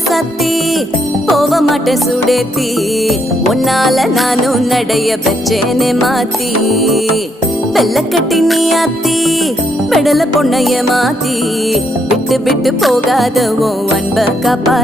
ராசாத்தி போக மாட்டேன் சுடேத்தி உன்னால நானும் நடைய வச்சேனே மாத்தி வெள்ள கட்டி நீ ஆத்தி பெடல பொண்ணைய மாத்தி விட்டு விட்டு போகாத உன் அன்ப காப்பாத்தி